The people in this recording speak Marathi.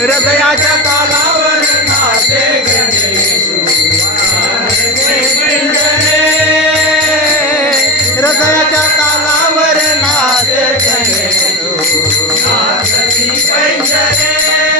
हृदयाच्या तालावर नाचे हृदयाच्या तालावर नाचे गणेश. नाचती पैंजरे.